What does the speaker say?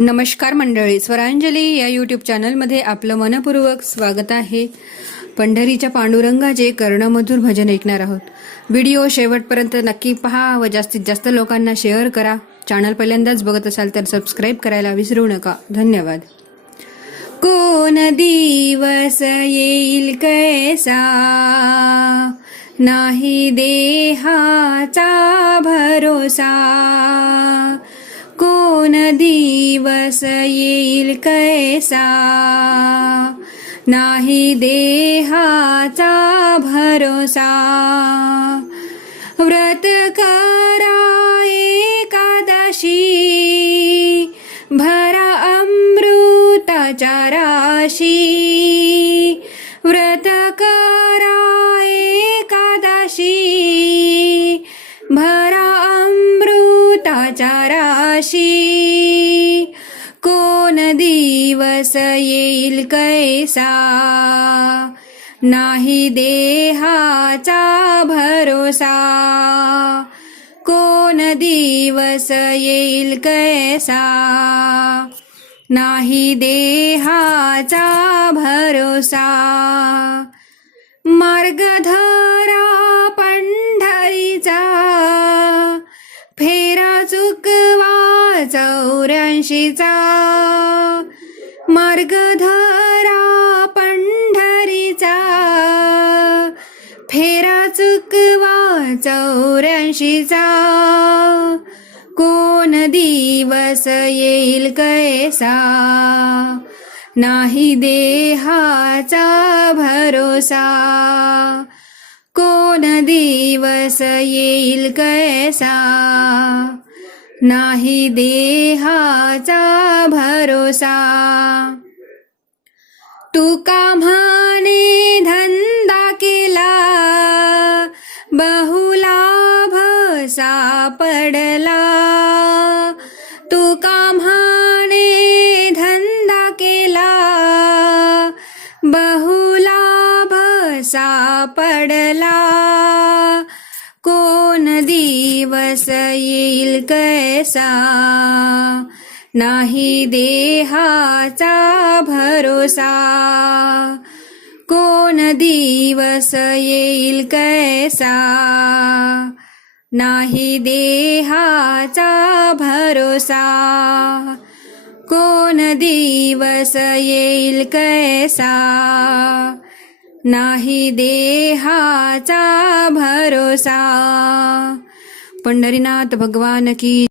नमस्कार मंडळी. स्वरांजली या यूट्यूब चॅनलमध्ये आपलं मनपूर्वक स्वागत आहे. पंढरीच्या पांडुरंगाचे कर्णमधुर भजन ऐकणार आहोत. व्हिडिओ शेवटपर्यंत नक्की पहा व जास्तीत जास्त लोकांना शेअर करा. चॅनल पहिल्यांदाच बघत असाल तर सबस्क्राईब करायला विसरू नका. धन्यवाद. कोण दिवस येईल कैसा? नाही देहाचा भरोसा. कोण दिवस येईल कैसा? नाही देहाचा भरोसा. व्रत करा एकादशी. भरा अमृताच्या राशी. व्रत करा एकादशी. भरा अमृताच्या राशी कोण दिवस येईल कैसा? नाही देहाचा भरोसा कोण दिवस येईल कैसा? नाही देहाचा भरोसा मार्गध चौऱ्याऐंशीचा. मार्गधरा पंढरीचा. फेरा चुकवा चौऱ्याऐंशीचा. कोण दिवस येईल कैसा? नाही देहाचा भरोसा. कोण दिवस येईल कैसा? नाही देहाचा भरोसा. तू कामाने धंदा केला बहुलाभ सापडला. तू कामाने धंदा केला बहुलाभ सापडला. पडला कस येईल कैसा? नाही देहाचा भरोसा. कोण दिवस येईल कैसा? नाही देहाचा भरोसा. कोण दिवस येईल कैसा? नाही देहाचा भरोसा. पंढरीनाथ भगवान की